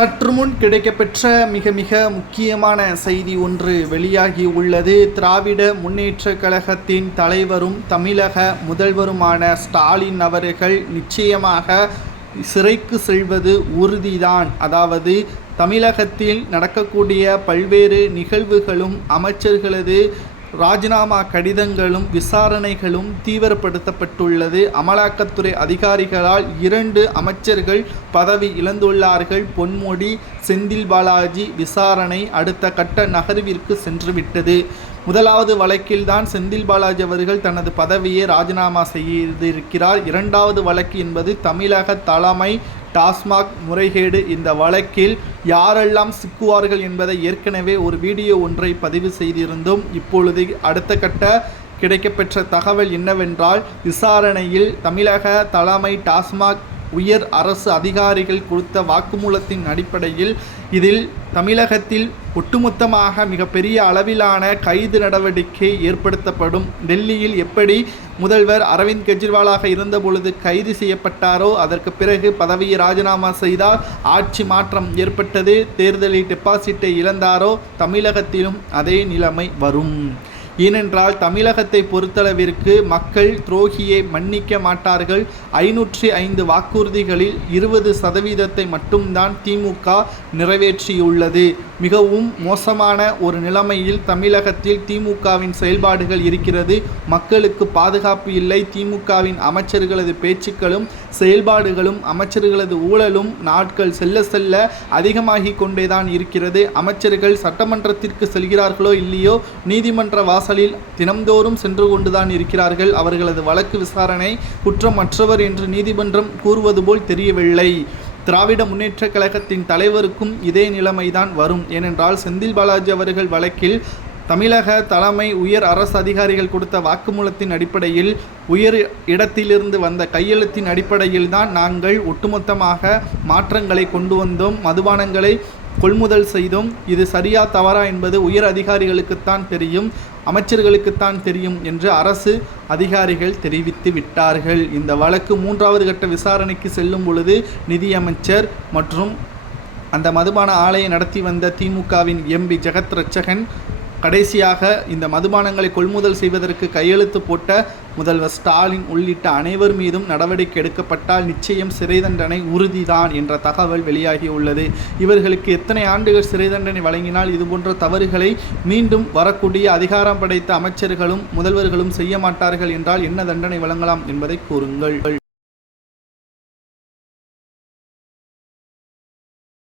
சற்று முன் கிடைக்கப்பெற்ற மிக முக்கியமான செய்தி ஒன்று வெளியாகி உள்ளது. திராவிட முன்னேற்றக் கழகத்தின் தலைவரும் தமிழக முதல்வருமான ஸ்டாலின் அவர்கள் நிச்சயமாக சிறைக்கு செல்வது உறுதிதான். அதாவது தமிழகத்தில் நடக்கக்கூடிய பல்வேறு நிகழ்வுகளும் அமைச்சர்களது ராஜினாமா கடிதங்களும் விசாரணைகளும் தீவிரப்படுத்தப்பட்டுள்ளது. அமலாக்கத்துறை அதிகாரிகளால் 2 அமைச்சர்கள் பதவி இழந்துள்ளார்கள். பொன்முடி, செந்தில் பாலாஜி விசாரணை அடுத்த கட்ட நகர்விற்கு சென்றுவிட்டது. முதலாவது வழக்கில்தான் செந்தில் பாலாஜி அவர்கள் தனது பதவியை ராஜினாமா செய்திருக்கிறார். 2வது வழக்கு என்பது தமிழக தலைமை டாஸ்மாக் முறைகேடு. இந்த வழக்கில் யாரெல்லாம் சிக்குவார்கள் என்பதை ஏற்கனவே ஒரு வீடியோ ஒன்றை பதிவு செய்திருந்தோம். இப்பொழுது அடுத்த கட்ட கிடைக்கப்பெற்ற தகவல் என்னவென்றால், விசாரணையில் தமிழக தலைமை டாஸ்மாக் உயர் அரசு அதிகாரிகள் கொடுத்த வாக்குமூலத்தின் அடிப்படையில் இதில் தமிழகத்தில் ஒட்டுமொத்தமாக மிகப்பெரிய அளவிலான கைது நடவடிக்கை ஏற்படுத்தப்படும். டெல்லியில் எப்படி முதல்வர் அரவிந்த் கெஜ்ரிவாலாக இருந்தபொழுது கைது செய்யப்பட்டாரோ, அதற்கு பிறகு பதவியை ராஜினாமா செய்தார், ஆட்சி மாற்றம் ஏற்பட்டது, தேர்தலில் டெபாசிட்டை இழந்தாரோ, தமிழகத்திலும் அதே நிலைமை வரும். ஏனென்றால் தமிழகத்தை பொறுத்தளவிற்கு மக்கள் துரோகியை மன்னிக்க மாட்டார்கள். 505 வாக்குறுதிகளில் 20% மட்டும்தான் திமுக நிறைவேற்றியுள்ளது. மிகவும் மோசமான ஒரு நிலைமையில் தமிழகத்தில் திமுகவின் செயல்பாடுகள் இருக்கிறது. மக்களுக்கு பாதுகாப்பு இல்லை. திமுகவின் அமைச்சர்களது பேச்சுக்களும் செயல்பாடுகளும் அமைச்சர்களது ஊழலும் நாட்கள் செல்ல செல்ல அதிகமாகி கொண்டேதான் இருக்கிறது. அமைச்சர்கள் சட்டமன்றத்திற்கு செல்கிறார்களோ இல்லையோ, நீதிமன்ற வாசலில் தினம்தோறும் சென்று கொண்டுதான் இருக்கிறார்கள். அவர்களது வழக்கு விசாரணை குற்றமற்றவர் என்று நீதிமன்றம் கூறுவது போல் தெரியவில்லை. திராவிட முன்னேற்றக் கழகத்தின் தலைவருக்கும் இதே நிலைமைதான் வரும். ஏனென்றால் செந்தில் பாலாஜி அவர்கள் வழக்கில் தமிழக தலைமை உயர் அரசு அதிகாரிகள் கொடுத்த வாக்குமூலத்தின் அடிப்படையில், உயர் இடத்திலிருந்து வந்த கையெழுத்தின் அடிப்படையில் தான் நாங்கள் ஒட்டுமொத்தமாக மாற்றங்களை கொண்டு வந்தோம், மதுபானங்களை கொள்முதல் செய்தோம். இது சரியா தவறா என்பது உயர் அதிகாரிகளுக்குத்தான் தெரியும், அமைச்சர்களுக்குத்தான் தெரியும் என்று அரசு அதிகாரிகள் தெரிவித்து விட்டார்கள். இந்த வழக்கு 3வது கட்ட விசாரணைக்கு செல்லும் பொழுது நிதியமைச்சர் மற்றும் அந்த மதுபான ஆலையை நடத்தி வந்த திமுகவின் எம்பி ஜெகத் ரட்சகன், கடைசியாக இந்த மதுபானங்களை கொள்முதல் செய்வதற்கு கையெழுத்து போட்ட முதல்வர் ஸ்டாலின் உள்ளிட்ட அனைவர் மீதும் நடவடிக்கை எடுக்கப்பட்டால் நிச்சயம் சிறை தண்டனை உறுதிதான் என்ற தகவல் வெளியாகியுள்ளது. இவர்களுக்கு எத்தனை ஆண்டுகள் சிறை தண்டனை வழங்கினால் இதுபோன்ற தவறுகளை மீண்டும் வரக்கூடிய அதிகாரம் படைத்த அமைச்சர்களும் முதல்வர்களும் செய்ய மாட்டார்கள் என்றால் என்ன தண்டனை வழங்கலாம் என்பதை கூறுங்கள்.